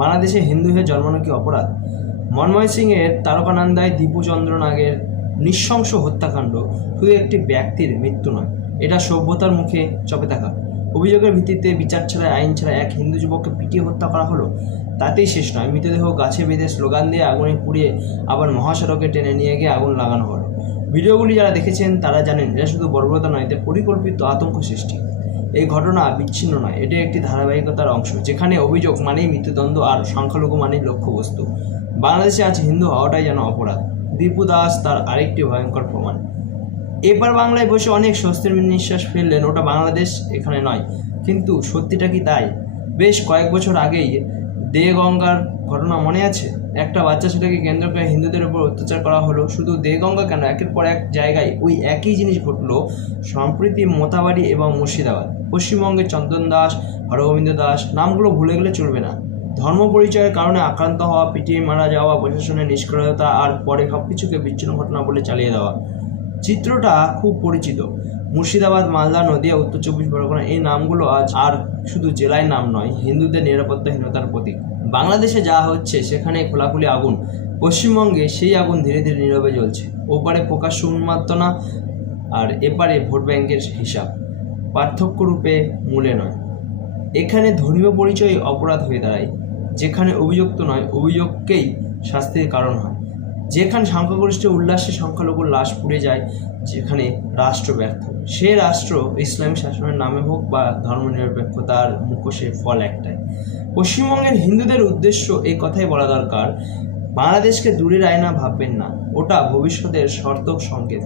বাংলাদেশে হিন্দু হয়ে জন্মানো কি অপরাধ? মনমোহন সিংয়ের তারকানন্দায় দীপুচন্দ্র নাগের নৃশংস হত্যাকাণ্ড শুধু একটি ব্যক্তির মৃত্যু নয়, এটা সভ্যতার মুখে চপে থাকা। অভিযোগের ভিত্তিতে বিচার ছাড়া আইন ছাড়া এক হিন্দু যুবককে পিটিয়ে হত্যা করা হলো। তাতেই শেষ নয়, মৃতদেহ গাছে বেঁধে স্লোগান দিয়ে আগুনে পুড়িয়ে আবার মহাসড়কে টেনে নিয়ে গিয়ে আগুন লাগানো হলো। ভিডিওগুলি যারা দেখেছেন তারা জানেন এটা শুধু বর্বরতা নয়, এতে পরিকল্পিত আতঙ্ক সৃষ্টি। এই ঘটনা বিচ্ছিন্ন নয়, এটি একটি ধারাবাহিকতার অংশ, যেখানে অভিযোগ মানেই মৃত্যুদণ্ড আর সংখ্যালঘু মানেই লক্ষ্যবস্তু। বাংলাদেশে আজ হিন্দু হওয়াটাই যেন অপরাধ। দীপু দাস তার আরেকটি ভয়ঙ্কর প্রমাণ। এবার বাংলায় বসে অনেক স্বস্তির নিঃশ্বাস ফেললেন, ওটা বাংলাদেশ, এখানে নয়। কিন্তু সত্যিটা কি তাই? বেশ কয়েক বছর আগেই দেগঙ্গার ঘটনা মনে আছে? একটা বাচ্চা ছেলেকে কেন্দ্র করে হিন্দুদের উপর অত্যাচার করা হলো। শুধু দেগঙ্গা কেন, একের পর এক জায়গায় ওই একই জিনিস ঘটলো। সম্প্রতি মোতাবাড়ি এবং মুর্শিদাবাদ। পশ্চিমবঙ্গের চন্দন দাস, হরগোবিন্দ দাস, নামগুলো ভুলে গেলে চলবে না। ধর্ম পরিচয়ের কারণে আক্রান্ত হওয়া, পিটিয়ে মারা যাওয়া, প্রশাসনের নিষ্ক্রিয়তা, আর পরে সব কিছুকে বিচ্ছিন্ন ঘটনা বলে চালিয়ে দেওয়া। চিত্রটা খুব পরিচিত। মুর্শিদাবাদ, মালদা, নদিয়া, উত্তর চব্বিশ পরগনা, এই নামগুলো আজ আর শুধু জেলায় নাম নয়, হিন্দুদের নিরাপত্তাহীনতার প্রতীক। বাংলাদেশে যা হচ্ছে সেখানে খোলাখুলি আগুন, পশ্চিমবঙ্গে সেই আগুন ধীরে ধীরে নীরবে জ্বলছে। ওপারে প্রকাশ্য উন্মাদনা আর এপারে ভোট ব্যাংকের হিসাব, পার্থক্য রূপে মূলে নয়। এখানে ধর্মীয় পরিচয় অপরাধ হয়ে দাঁড়ায়, যেখানে অভিযুক্ত নয় অভিযোগকেই শাস্তির কারণ হয়। যেখানে সংখ্যাগরিষ্ঠ উল্লাসে সংখ্যালঘুর লাশ পুড়ে যায়, যেখানে রাষ্ট্র ব্যর্থ। সে রাষ্ট্র ইসলামী শাসনের নামে হোক বা ধর্মনিরপেক্ষতার মুখোশে, ফল একটাই। পশ্চিমবঙ্গের হিন্দুদের উদ্দেশ্য এই কথাই বলা দরকার, বাংলাদেশকে দূরের আয়না ভাববেন না, ওটা ভবিষ্যতের সর্তক সংকেত।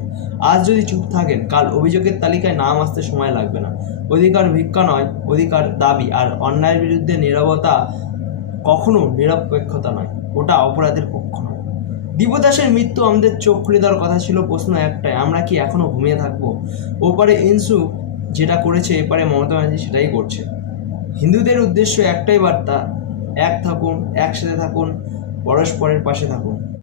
আজ যদি চুপ থাকেন, কাল অভিযোগের তালিকায় নাম আসতে সময় লাগবে না। অধিকার ভিক্ষা নয়, অধিকার দাবি। আর অন্যায়ের বিরুদ্ধে নীরবতা কখনো নিরপেক্ষতা নয়, ওটা অপরাধের পক্ষ নয়। দীপু দাসের মৃত্যু আমাদের চোখ খুলে দেওয়ার কথা ছিল। প্রশ্ন একটাই, আমরা কি এখনো ঘুমিয়ে থাকবো? ওপারে ইনসু যেটা করেছে, এপারে মমতা ব্যানার্জি সেটাই করছে। হিন্দুদের উদ্দেশ্য একটাই বার্তা, এক থাকুন, একসাথে থাকুন, পরস্পরের পাশে থাকুন।